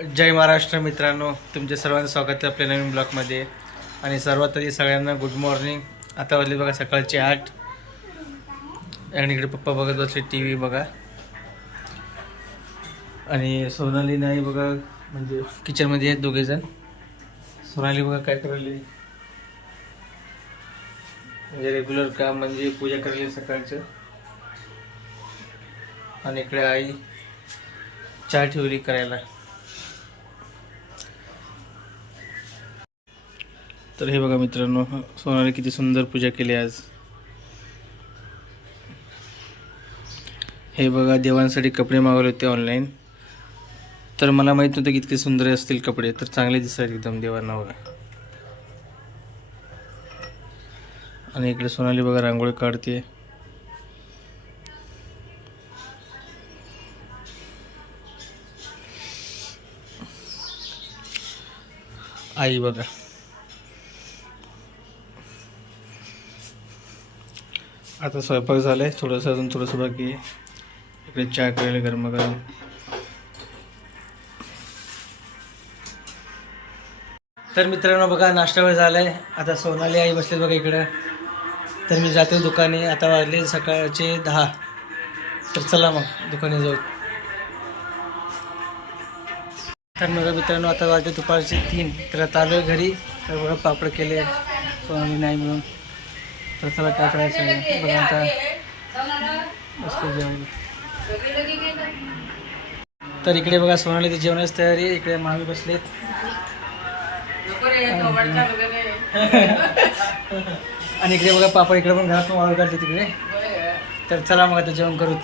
जय महाराष्ट्र मित्रांनो तुमच्या सर्वांचं स्वागत आहे आपल्या नवीन ब्लॉगमध्ये. आणि सर्वात आधी सगळ्यांना गुड मॉर्निंग आता वाजले बघा सकाळचे आठ. आणि इकडे पप्पा बघत बसले टी व्ही बघा. आणि सोनाली नाही बघा म्हणजे किचनमध्ये आहेत दोघेजण सोनाली बघा काय करायली. म्हणजे रेग्युलर काम म्हणजे पूजा करायली सकाळचं. आणि इकडे आई चहा ठेवली करायला. तर हे बघा मित्रांनो सोनाली किती सुंदर पूजा केली आज. हे बघा देवांसाठी कपडे मागवले होते ऑनलाईन तर मला माहीत नव्हतं की इतके सुंदर असतील कपडे तर चांगले दिसतात एकदम देवांना बघा. आणि इकडे सोनाली बघा रांगोळी काढते. आई बघा. आता स्वयंपाक झाला आहे थोडंसं अजून थोडंसं बाकी आहे. इकडे चहा करायला गरम तर मित्रांनो बघा नाश्ता वेळ आहे आता सोनाली आई बसले बघा इकडं. तर मी जातो दुकानी. आता वाजले सकाळचे दहा. तर चला मग दुकानी जाऊ. तर बघा मित्रांनो आता वाजले दुपारचे तीन. तर आता आलो घरी. तर बघा पापड केले सोनाली नाही म्हणून. तर चला काय करायचं आहे? बघा आता मस्त जेवण. तर इकडे बघा सोनालीची जेवणाची तयारी. इकडे मामी बसलेत. आणि इकडे बघा पापड इकडे पण घरातून वाळू काढले तिकडे. तर चला मग आता जेवण करू.